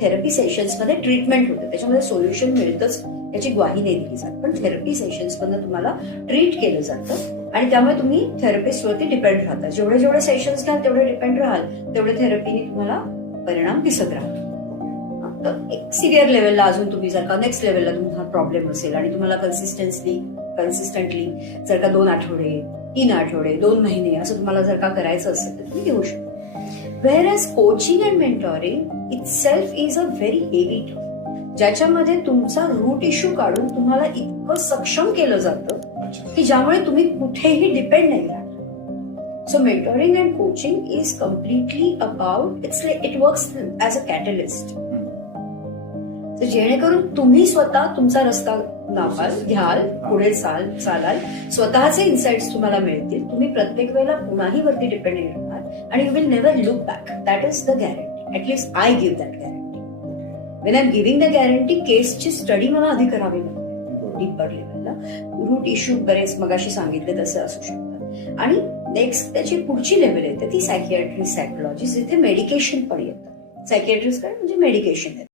Therapy सेशन्समध्ये treatment होते, त्याच्यामध्ये solution मिळतंच याची ग्वाही नाही दिली जात, पण थेरपी सेशन्समधनं तुम्हाला ट्रीट केलं जातं आणि त्यामुळे तुम्ही थेरपिस्टवरती डिपेंड राहता. जेवढे जेवढे सेशन्स घ्याल तेवढे डिपेंड राहाल, तेवढे थेरपीने तुम्हाला परिणाम दिसत राहतो. तर एक सिव्हिअर लेवलला अजून तुम्ही जर का नेक्स्ट लेवलला तुम्हाला प्रॉब्लेम असेल आणि तुम्हाला कन्सिस्टंटली जर का 2 आठवडे 3 आठवडे 2 महिने असं तुम्हाला जर का करायचं असेल तर तुम्ही घेऊ शकता. Whereas coaching and mentoring itself is a very heavy term, ज्याच्यामध्ये तुमचा रूट इश्यू काढून तुम्हाला इतकं सक्षम केलं जातं की ज्यामुळे तुम्ही कुठेही डिपेंड नाही राहणार. So mentoring and coaching is completely about it works as a catalyst. जेणेकरून तुम्ही स्वतः तुमचा रस्ता घ्याल, पुढे चालाल, स्वतःचे इन्साइट्स तुम्हाला मिळतील, तुम्ही प्रत्येक वेळेला कुणाही वरती डिपेंड राहणार आणि you will never look back. That is the guarantee. At least I give that guarantee. When I am giving the guarantee, केसची स्टडी मला आधी करावी लागते डीपर लेवलला. रूट इश्यू बरेच मगाशी सांगितले तसे असू शकतात. आणि नेक्स्ट त्याची पुढची लेवल येते ती सायकियाट्री सायकोलॉजी, जिथे मेडिकेशन पण येतं. सायकियाट्रिस्ट म्हणजे मेडिकेशन येतं.